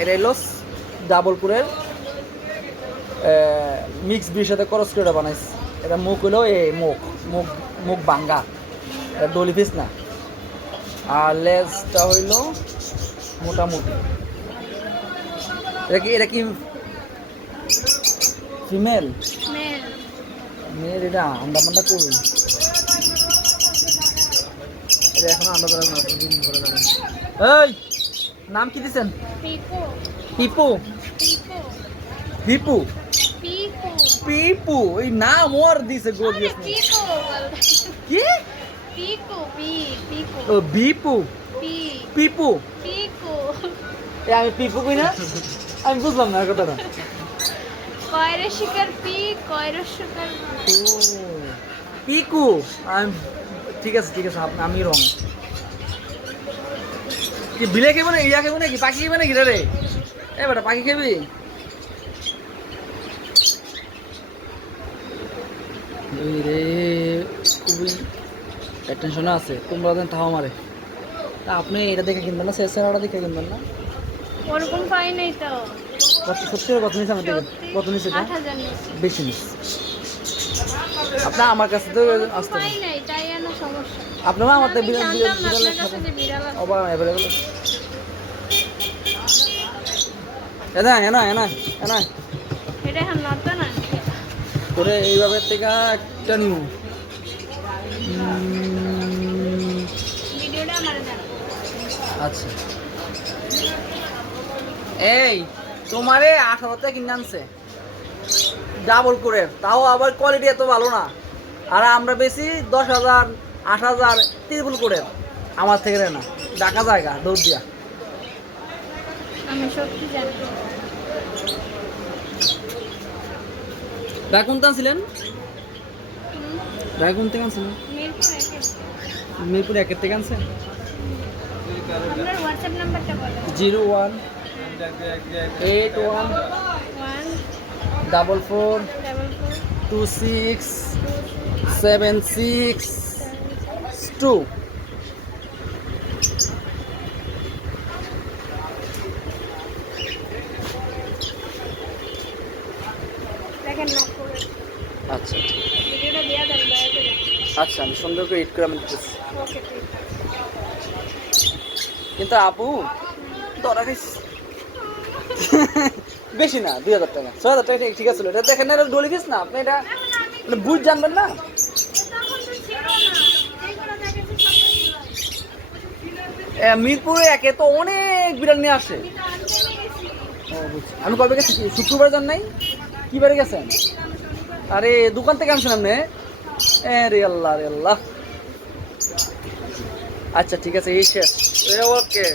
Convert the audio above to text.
এটা হলো ডাবলপুরের মিক্স বির সাথে করস করে বানাইছে এটা মুখ হলো এ মুখ মুখ মুখ বাঙ্গা এটা ডলি পিস না। আর লেজটা হইল মোটামুটি। এটা কি এটা কি ফিমেল মেল মেয়ের এটা আন্ডা মান্ডা কই? এটা এখন ধরে যাবে এই! নাম কি দিছেন? পিপু। পিকো পিপু। পিপু। এই নাম ওর দিছে গো কি? বিপু। পি। পিপু। আমি পিপু কই না? আমি বুঝলাম না কথাটা। কয়রে শিকার পি কয়রে শিকার ও পিকু। আমি ঠিক আছে ঠিক আছে আমি রং কি বিলে খেবে না ইয়া খেবে নাকি পাখি খেবে নাকি রে এ বেটা পাখি খেবি? রে খুবই টেনশনে আছে তোমরা দেন তাও মারে। তা আপনি এটা দেখে কিনবেন না শেষ সেরাটা দেখে কিনবেন না? ওরকম পাই নাই তো। কত সত্যি কত নিচ্ছে আমার থেকে কত নিয়েছি বেশি নিচ্ছে আপনার আমার কাছে তো আসতে সমস্যা। আপনারা আমার থেকে বিড়াল বিড়াল আপনার কাছে যে বিড়াল আছে। অবা অ্যাভেলেবল এনা এনা এনা এনা এটা এখন নড়তো না। করে এইভাবে থেকে একটা ভিডিওটা আমার আচ্ছা। এই তোমারে টাকা কিনে আনছে। ডাবল করে তাও আবার কোয়ালিটি এত ভালো না। আর আমরা বেশি দশ হাজার আট হাজার ত্রিপুল করে। আমার থেকে না। ডাকা জায়গা দৌড় দিয়া। আমি সত্যি জানি। রায় কোনটা আনছিলেন? হুম, রায় কোন থেকে আনছিলেন মিরপুর একে। একের থেকে আনছেন zero one eight one double four two six seven six করে আচ্ছা। আচ্ছা আমি সুন্দর করে এডিট করে আমি দিতেছি। কিন্তু আপু ধরা খাইছি বেশি না দুই হাজার টাকা। ছয় হাজার টাকা ঠিক- আছে এটা দেখেন এটা ডলি ফিস না? আপনি এটা এটা বুঝ জানবেন না? মিরপুরে একে তো অনেক বিরিয়ানি আসে। আমি কবে গেছি? শুক্রবার যান নাই? কি বারে গেছেন? আরে, দোকান থেকে আনছেন আপনি রে আল্লাহ রে আল্লাহ। আচ্ছা ঠিক আছে, এই শেষ। ওকে।